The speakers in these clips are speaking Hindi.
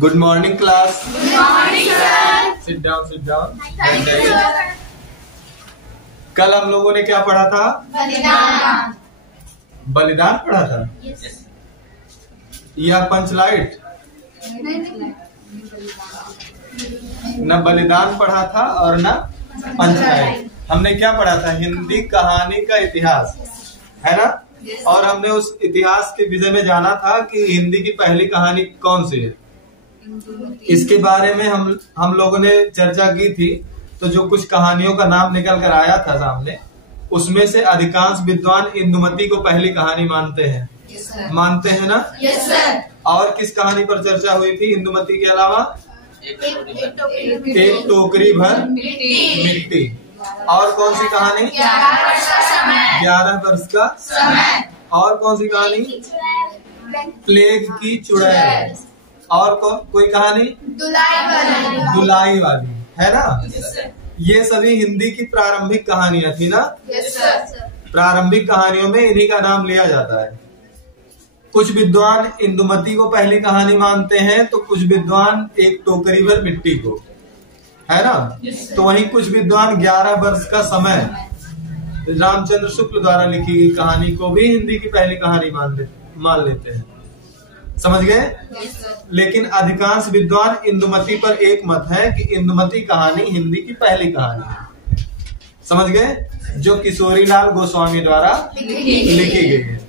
Good morning class. Good morning sir. Sit down sit down. कल हम लोगों ने क्या पढ़ा था? बलिदान। बलिदान पढ़ा था या पंचलाइट? न बलिदान पढ़ा था और न पंचलाइट। हमने क्या पढ़ा था? हिंदी कहानी का इतिहास, है ना? और हमने उस इतिहास के विषय में जाना था कि हिंदी की पहली कहानी कौन सी है। इसके बारे में हम लोगों ने चर्चा की थी। तो जो कुछ कहानियों का नाम निकल कर आया था सामने, उसमें से अधिकांश विद्वान इंदुमती को पहली कहानी मानते हैं। मानते हैं ना? Yes sir. और किस कहानी पर चर्चा हुई थी इंदुमती के अलावा? एक टोकरी भर मिट्टी। और कौन सी कहानी? 11 वर्ष का समय। 11 वर्ष का समय। और कौन सी कहानी? प्लेग की चुड़ैल। और कोई कहानी? दुलाई वाली, है ना? ये सभी हिंदी की प्रारंभिक कहानियां थी ना? Yes sir. प्रारंभिक कहानियों में इन्हीं का नाम लिया जाता है। कुछ विद्वान इंदुमती को पहली कहानी मानते हैं, तो कुछ विद्वान एक टोकरी भर मिट्टी को, है ना? तो वहीं कुछ विद्वान 11 वर्ष का समय रामचंद्र शुक्ल द्वारा लिखी गई कहानी को भी हिंदी की पहली कहानी मान लेते हैं। समझ गए? लेकिन अधिकांश विद्वान इंदुमती पर एक मत है कि इंदुमती कहानी हिंदी की पहली कहानी है। समझ गए? जो किशोरीलाल गोस्वामी द्वारा लिखी गई है।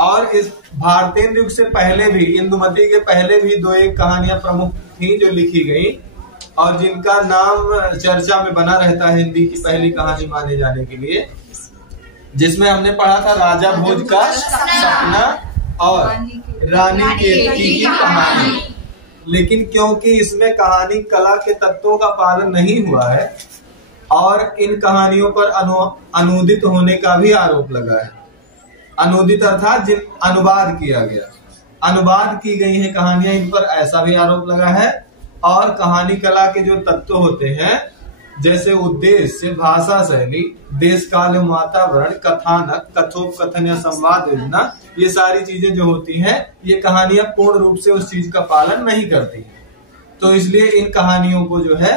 और इस भारतेंदु युग से पहले भी, इंदुमती के पहले भी 2-1 कहानियां प्रमुख थी जो लिखी गई और जिनका नाम चर्चा में बना रहता है हिंदी की पहली कहानी माने जाने के लिए। जिसमें हमने पढ़ा था राजा भोज का सपना और रानी केतकी की कहानी। लेकिन क्योंकि इसमें कहानी कला के तत्वों का पालन नहीं हुआ है और इन कहानियों पर अनुदित होने का भी आरोप लगा है। अनुदित अर्थात जिन अनुवाद किया गया, अनुवाद की गई है कहानियां, इन पर ऐसा भी आरोप लगा है। और कहानी कला के जो तत्व होते हैं, जैसे उद्देश्य, भाषा शैली, देश काल वातावरण, कथानक, कथोपकथन या संवाद योजना, ये सारी चीजें जो होती हैं, ये कहानियां पूर्ण रूप से उस चीज का पालन नहीं करती। तो इसलिए इन कहानियों को जो है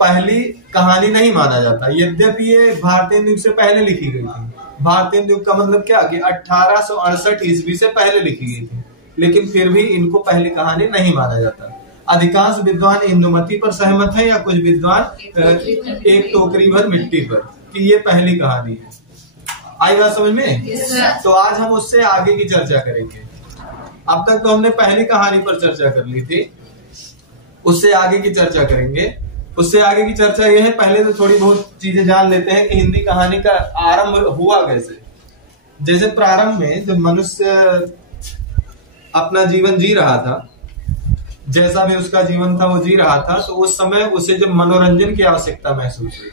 पहली कहानी नहीं माना जाता। यद्यपि ये भारतेंदु युग से पहले लिखी गई थी। भारतेंदु युग का मतलब क्या कि 1868 ईस्वी से पहले लिखी गई थी, लेकिन फिर भी इनको पहली कहानी नहीं माना जाता। अधिकांश विद्वान इंदुमती पर सहमत है या कुछ विद्वान एक टोकरी भर मिट्टी पर कि ये पहली कहानी है। आई बात समझ में? तो आज हम उससे आगे की चर्चा करेंगे। अब तक तो हमने पहली कहानी पर चर्चा कर ली थी, उससे आगे की चर्चा करेंगे। उससे आगे की चर्चा ये है, पहले तो थोड़ी बहुत चीजें जान लेते हैं कि हिंदी कहानी का आरंभ हुआ कैसे। जैसे प्रारंभ में जब मनुष्य अपना जीवन जी रहा था, जैसा भी उसका जीवन था वो जी रहा था, तो उस समय उसे जब मनोरंजन की आवश्यकता महसूस हुई,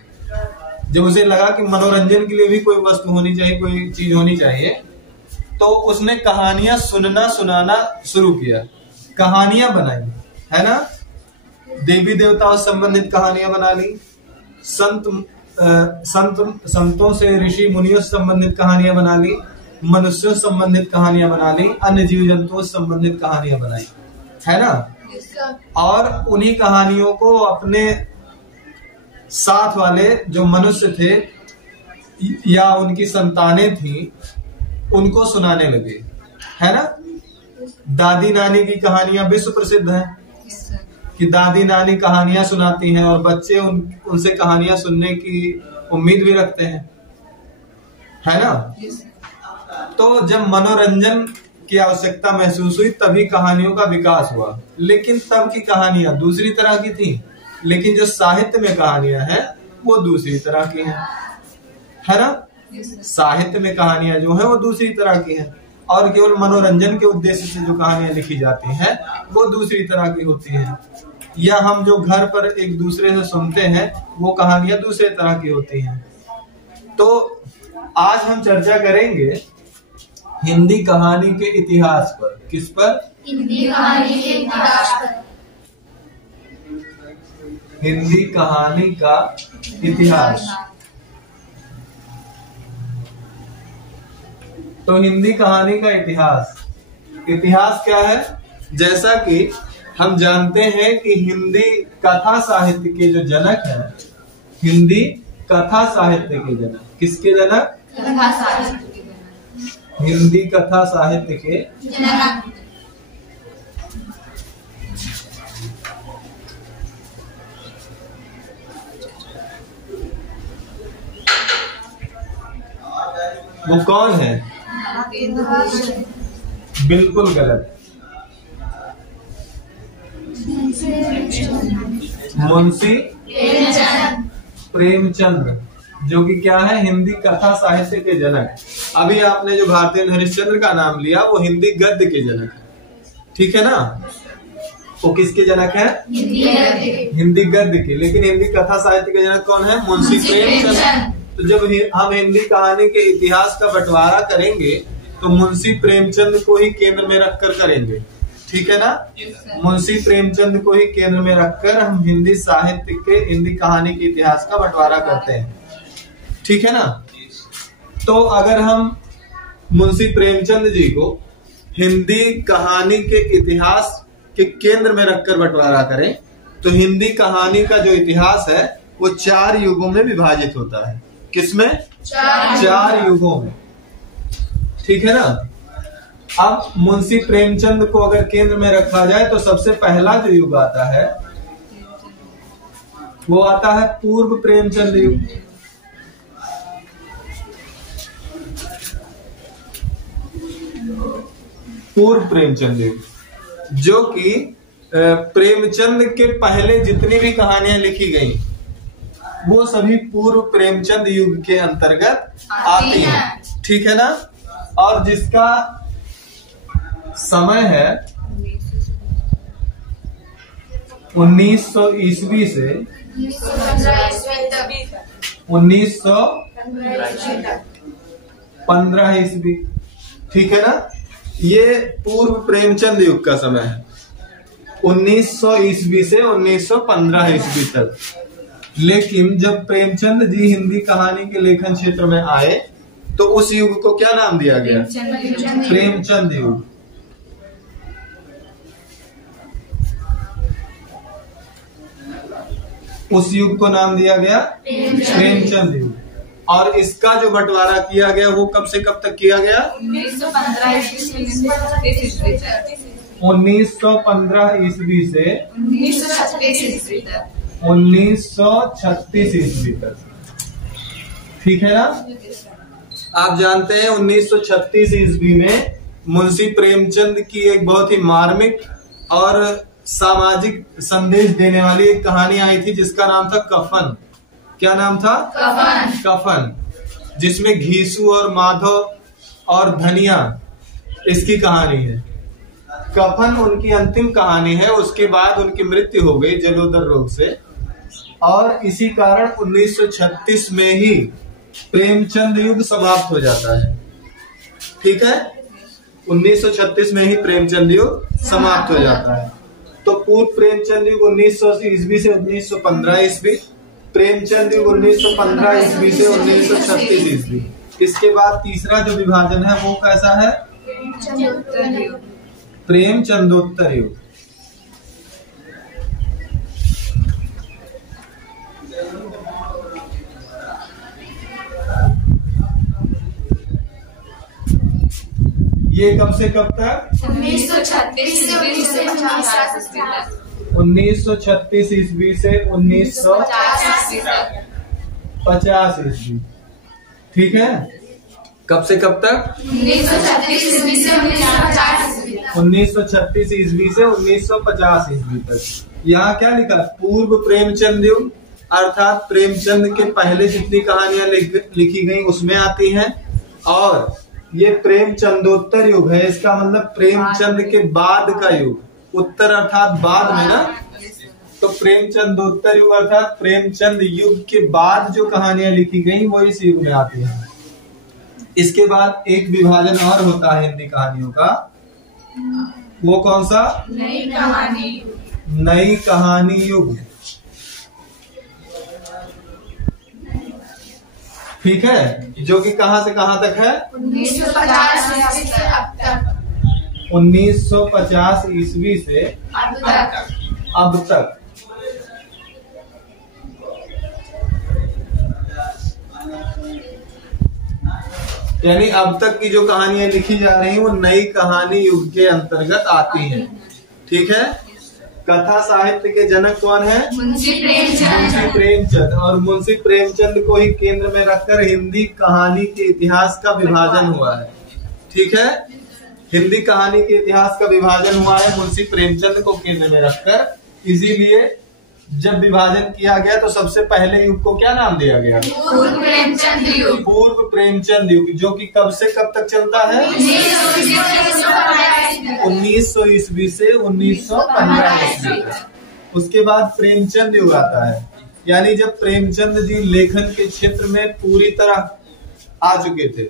जब उसे लगा कि मनोरंजन के लिए भी कोई वस्तु होनी चाहिए, कोई चीज होनी चाहिए, तो उसने कहानियां सुनाना शुरू किया। कहानियां बनाई, है ना? देवी देवताओं से संबंधित कहानियां बना ली, संतों से, ऋषि मुनियों से संबंधित कहानियां बना ली, मनुष्यों से संबंधित कहानियां बना ली, अन्य जीव जंतुओं से संबंधित कहानियां बनाई, है ना? और उन्हीं कहानियों को अपने साथ वाले जो मनुष्य थे या उनकी संतानें थी, उनको सुनाने लगे, है ना? दादी नानी की कहानियां विश्व प्रसिद्ध हैं कि दादी नानी कहानियां सुनाती हैं और बच्चे उनसे कहानियां सुनने की उम्मीद भी रखते हैं, है ना? तो जब मनोरंजन की आवश्यकता महसूस हुई, तभी कहानियों का विकास हुआ। लेकिन तब की कहानियां दूसरी तरह की थी, लेकिन जो साहित्य में कहानियां हैं वो दूसरी तरह की हैं, है ना? साहित्य में कहानियां जो है वो दूसरी तरह की हैं और केवल मनोरंजन के उद्देश्य से जो कहानियां लिखी जाती हैं वो दूसरी तरह की होती हैं। या हम जो घर पर एक दूसरे से सुनते हैं वो कहानियां दूसरे तरह की होती हैं। तो आज हम चर्चा करेंगे हिंदी कहानी के इतिहास पर। किस पर? हिंदी कहानी के इतिहास पर। हिंदी कहानी का इतिहास। तो हिंदी कहानी का इतिहास, इतिहास क्या है? जैसा कि हम जानते हैं कि हिंदी कथा साहित्य के जो जनक हैं, हिंदी कथा साहित्य के जनक, किसके जनक? कथा साहित्य के जनक। हिंदी कथा साहित्य के जनक। वो कौन है? बिल्कुल गलत। मुंशी प्रेमचंद, जो कि क्या है? हिंदी कथा साहित्य के जनक। अभी आपने जो भारतेंदु हरिश्चंद्र का नाम लिया वो हिंदी गद्य के जनक है, ठीक है ना? वो किसके जनक है? हिंदी गद्य के। लेकिन हिंदी कथा साहित्य के जनक कौन है? मुंशी प्रेमचंद। तो जब हम हिंदी कहानी के इतिहास का बंटवारा करेंगे तो मुंशी प्रेमचंद को ही केंद्र में रखकर करेंगे, ठीक है ना? मुंशी प्रेमचंद को ही केंद्र में रखकर हम हिंदी साहित्य के, हिंदी कहानी के इतिहास का बंटवारा करते हैं, ठीक है ना? तो अगर हम मुंशी प्रेमचंद जी को हिंदी कहानी के इतिहास के केंद्र में रखकर बंटवारा करें तो हिंदी कहानी का जो इतिहास है वो 4 युगों में विभाजित होता है। किसमें? 4 युगों में, ठीक है ना? अब मुंशी प्रेमचंद को अगर केंद्र में रखा जाए तो सबसे पहला जो युग आता है वो आता है पूर्व प्रेमचंद युग। पूर्व प्रेमचंद युग, जो कि प्रेमचंद के पहले जितनी भी कहानियां लिखी गई वो सभी पूर्व प्रेमचंद युग के अंतर्गत आती हैं, ठीक है ना? और जिसका समय है 1900 ईस्वी से 1915 ईस्वी, ठीक है ना? ये पूर्व प्रेमचंद युग का समय है, 1900 ईस्वी से 1915 ईस्वी तक। लेकिन जब प्रेमचंद जी हिंदी कहानी के लेखन क्षेत्र में आए तो उस युग को क्या नाम दिया गया? प्रेमचंद युग। उस युग को नाम दिया गया प्रेमचंद युग। और इसका जो बंटवारा किया गया वो कब से कब तक किया गया? 1915 ईस्वी से 1915 ईस्वी से 1936 ईस्वी तक। 1936 ईस्वी तक, ठीक है ना? आप जानते हैं 1936 ईस्वी में मुंशी प्रेमचंद की एक बहुत ही मार्मिक और सामाजिक संदेश देने वाली एक कहानी आई थी जिसका नाम था कफन। क्या नाम था? कफन। कफन, जिसमें घीसू और माधव और धनिया इसकी कहानी है। कफन उनकी अंतिम कहानी है। उसके बाद उनकी मृत्यु हो गई जलोदर रोग से, और इसी कारण 1936 में ही प्रेमचंद युग समाप्त हो जाता है, ठीक है? 1936 में ही प्रेमचंद युग समाप्त हो जाता है। तो पूर्व प्रेमचंद युग 1900 ईस्वी से 1915 ईस्वी, प्रेमचंद युग 1915 ईस्वी से 1936 ईस्वी। इसके बाद तीसरा जो विभाजन है वो कैसा है? प्रेमचंदोत्तर युग। ये कब से कब तक? 1936 ईस्वी से 1936 ईस्वी से 1950 ईस्वी, ठीक है? कब से कब तक? 1936 ईस्वी से 1950 ईस्वी तक। 1936 ईस्वी से 1950 ईस्वी तक। यहाँ क्या लिखा? पूर्व प्रेमचंद युग, अर्थात प्रेमचंद के पहले जितनी कहानियां लिखी गई उसमें आती हैं। और ये प्रेमचंदोत्तर युग है, इसका मतलब प्रेमचंद के बाद का युग। उत्तर अर्थात बाद में ना, तो प्रेमचंदोत्तर युग अर्थात प्रेमचंद युग के बाद जो कहानियां लिखी गई वो इस युग में आती हैं। इसके बाद एक विभाजन और होता है हिंदी कहानियों का, वो कौन सा? नई कहानी। नई कहानी युग, ठीक है? जो कि कहां से कहां तक है? 1950 ईस्वी से अब तक। 1950 ईस्वी से अब तक यानी अब तक की जो कहानियां लिखी जा रही हैं वो नई कहानी युग के अंतर्गत आती हैं। ठीक है। कथा साहित्य के जनक कौन है? मुंशी प्रेमचंद। और मुंशी प्रेमचंद को ही केंद्र में रखकर हिंदी कहानी के इतिहास का विभाजन हुआ है। ठीक है। हिंदी कहानी के इतिहास का विभाजन हुआ है मुंशी प्रेमचंद को केंद्र में रखकर। इसीलिए जब विभाजन किया गया तो सबसे पहले युग को क्या नाम दिया गया? पूर्व प्रेमचंद युग। पूर्व प्रेमचंद युग, जो कि कब से कब तक चलता है? 1900 ईस्वी से 1915 ईस्वी तक। उसके बाद प्रेमचंद युग आता है, यानी जब प्रेमचंद जी लेखन के क्षेत्र में पूरी तरह आ चुके थे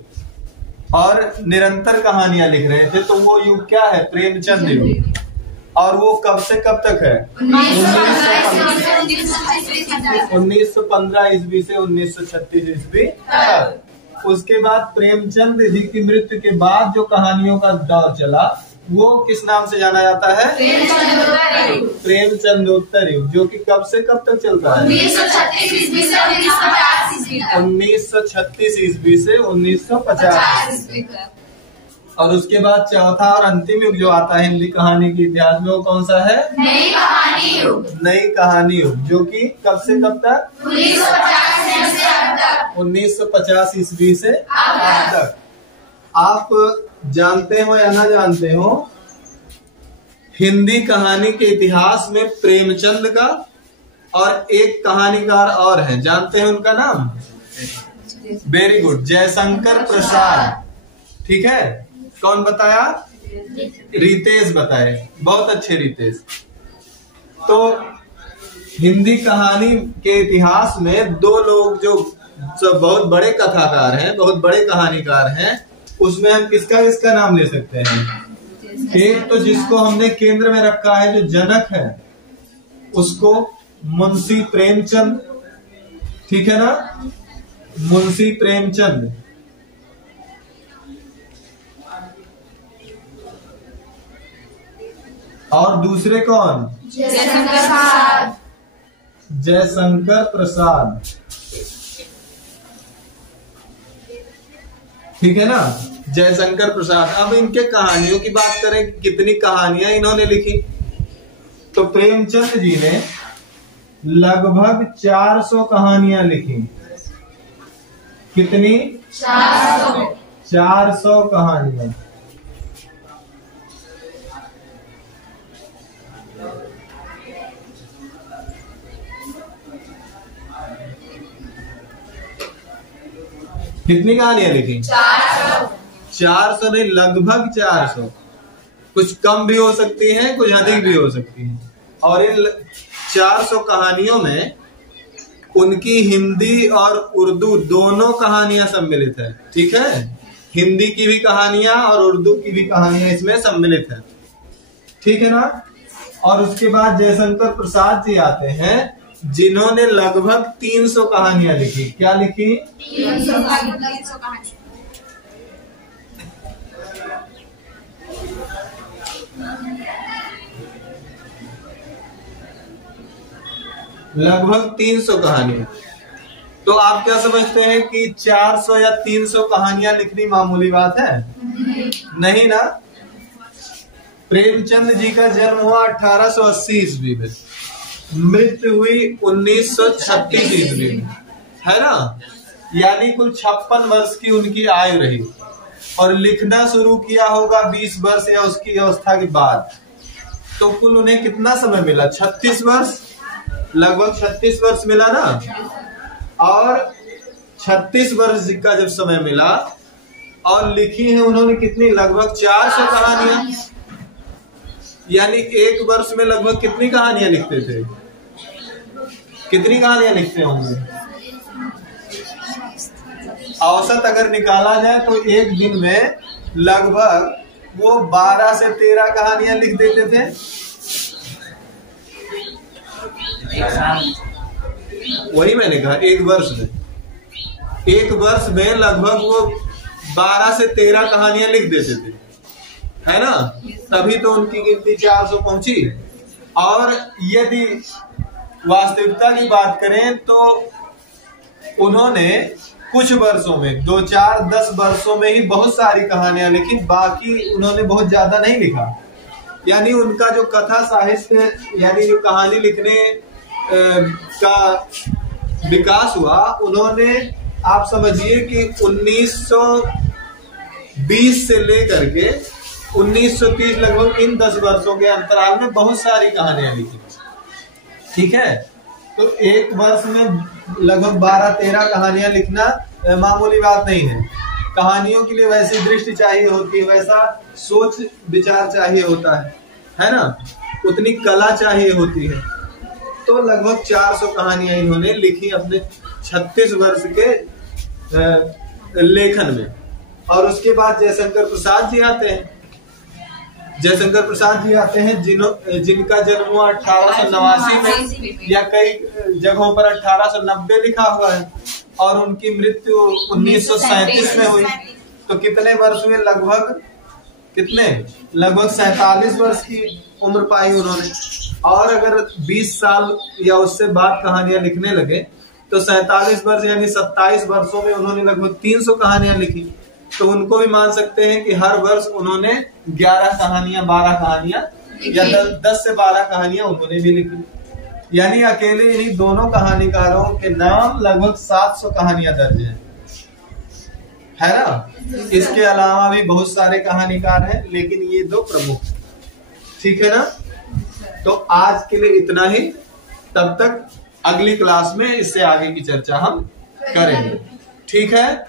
और निरंतर कहानियां लिख रहे थे, तो वो युग क्या है? प्रेमचंद युग। और वो कब से कब तक है? 1915 ईस्वी से 1936 ईस्वी तक। उसके बाद प्रेमचंद जी की मृत्यु के बाद जो कहानियों का दौर चला वो किस नाम से जाना जाता है? प्रेमचंदोत्तर युग, जो कि कब से कब तक चलता है? 1936 ईस्वी से 1950 ईस्वी तक। 1936 ईस्वी से 1950 ईस्वी तक। और उसके बाद चौथा और अंतिम युग जो आता है हिंदी कहानी के इतिहास में, वो कौन सा है? नई कहानी युग। नई कहानी युग, जो कि कब से कब तक? 1950 ईस्वी से अब तक। आप जानते हो या ना जानते हो, हिंदी कहानी के इतिहास में प्रेमचंद का और एक कहानीकार और है, जानते हैं उनका नाम? Very good, Jaishankar Prasad. ठीक है। कौन बताया? रितेश बताए। बहुत अच्छे रितेश। तो हिंदी कहानी के इतिहास में दो लोग जो बहुत बड़े कथाकार हैं, बहुत बड़े कहानीकार हैं, उसमें हम किसका नाम ले सकते हैं? एक तो जिसको हमने केंद्र में रखा है, जो जनक है, उसको मुंशी प्रेमचंद। ठीक है ना? मुंशी प्रेमचंद। और दूसरे कौन? जयशंकर प्रसाद। ठीक है ना? जयशंकर प्रसाद। अब इनके कहानियों की बात करें, कितनी कहानियां इन्होंने लिखी, तो प्रेमचंद जी ने लगभग 400 कहानियां लिखी। कितनी? 400 कहानियां। कितनी कहानियां लिखी? 400 नहीं, लगभग 400। कुछ कम भी हो सकती हैं, कुछ अधिक भी हो सकती हैं। और इन 400 कहानियों में उनकी हिंदी और उर्दू दोनों कहानियां सम्मिलित है। ठीक है। हिंदी की भी कहानियां और उर्दू की भी कहानियां इसमें सम्मिलित है। ठीक है ना? और उसके बाद जयशंकर प्रसाद जी आते हैं, जिन्होंने लगभग 300 कहानियां लिखी। क्या लिखी? 300 कहानी। लगभग 300 कहानियां। तो आप क्या समझते हैं कि 400 या 300 कहानियां लिखनी मामूली बात है? नहीं ना। प्रेमचंद जी का जन्म हुआ 1880 ईस्वी में, मृत्यु हुई 1936 ईस्वी में, है ना? यानी कुल 56 वर्ष की उनकी आयु रही। और लिखना शुरू किया होगा 20 वर्ष या उसकी अवस्था के बाद। तो कुल उन्हें कितना समय मिला? 36 वर्ष। लगभग 36 वर्ष मिला ना। और 36 वर्ष का जब समय मिला और लिखी है उन्होंने कितनी? लगभग 400 कहानियां। यानी एक वर्ष में लगभग कितनी कहानियां लिखते थे? कितनी कहानियां लिखते होंगे? औसत अगर निकाला जाए तो एक दिन में लगभग वो 12 से 13 कहानियां लिख देते थे। वही मैंने कहा, एक वर्ष में लगभग वो 12 से 13 कहानियां लिख देते थे, है ना, तभी तो उनकी गिनती 400 पहुंची। और यदि वास्तविकता की बात करें तो उन्होंने कुछ वर्षों में 2, 4, 10 वर्षों में ही बहुत सारी कहानियां लिखी, बाकी उन्होंने बहुत ज्यादा नहीं लिखा। यानी उनका जो कथा साहित्य यानी जो कहानी लिखने का विकास हुआ, उन्होंने आप समझिए कि 1920 से लेकर के 1930 लगभग इन 10 वर्षों के अंतराल में बहुत सारी कहानियां लिखी। ठीक है, तो एक वर्ष में लगभग 12-13 कहानियां लिखना मामूली बात नहीं है। कहानियों के लिए वैसी दृष्टि चाहिए होती है, वैसा सोच विचार चाहिए होता है ना, उतनी कला चाहिए होती है। तो लगभग 400 कहानियां इन्होंने लिखी अपने 36 वर्ष के लेखन में। और उसके बाद जयशंकर प्रसाद जी आते हैं। जयशंकर प्रसाद जी आते हैं जिनका जन्म हुआ 1889 में, या कई जगहों पर 1890 लिखा हुआ है, और उनकी मृत्यु 1937 में हुई। तो कितने वर्ष हुए? लगभग 47 वर्ष की उम्र पाई उन्होंने। और अगर 20 साल या उससे बाद कहानियां लिखने लगे तो 47 वर्ष यानी 27 वर्षों में उन्होंने लगभग 300 कहानियां लिखी। तो उनको भी मान सकते हैं कि हर वर्ष उन्होंने 11 कहानियां, 12 कहानियां या 10 से 12 कहानियां उन्होंने भी लिखी। यानी अकेले इन्हीं दोनों कहानीकारों के नाम लगभग 700 कहानियां दर्ज है ना। इसके अलावा भी बहुत सारे कहानीकार हैं, लेकिन ये 2 प्रमुख। ठीक है ना। तो आज के लिए इतना ही। तब तक अगली क्लास में इससे आगे की चर्चा हम करेंगे। ठीक है।